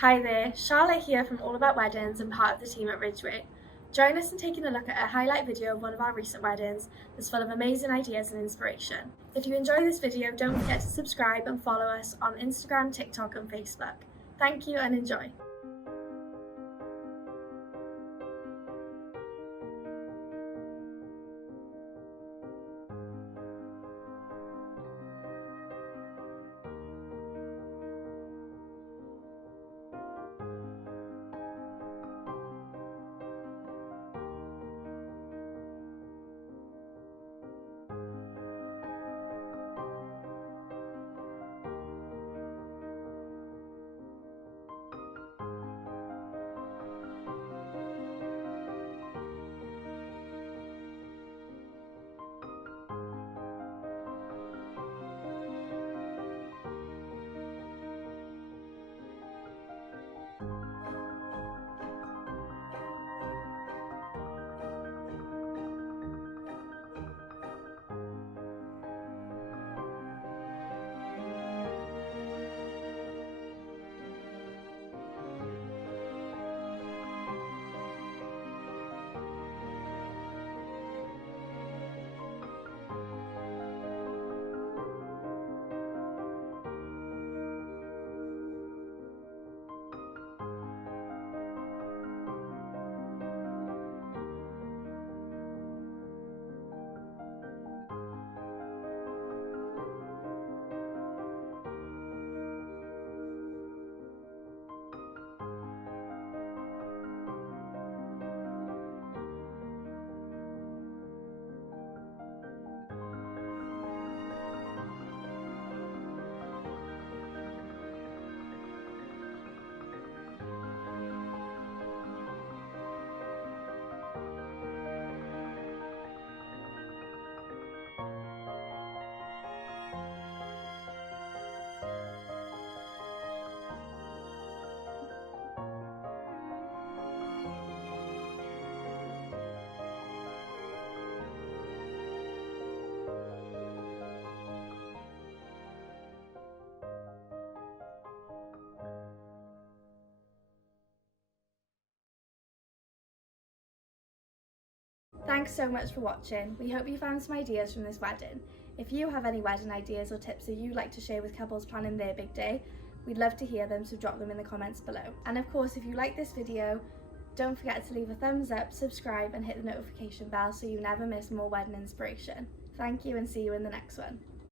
Hi there, Charlotte here from All About Weddings and part of the team at Ridgeway. Join us in taking a look at a highlight video of one of our recent weddings that's full of amazing ideas and inspiration. If you enjoy this video, don't forget to subscribe and follow us on Instagram, TikTok and Facebook. Thank you and enjoy. Thanks so much for watching. We hope you found some ideas from this wedding. If you have any wedding ideas or tips that you'd like to share with couples planning their big day, we'd love to hear them, so drop them in the comments below. And of course, if you like this video, don't forget to leave a thumbs up, subscribe and hit the notification bell so you never miss more wedding inspiration. Thank you and see you in the next one.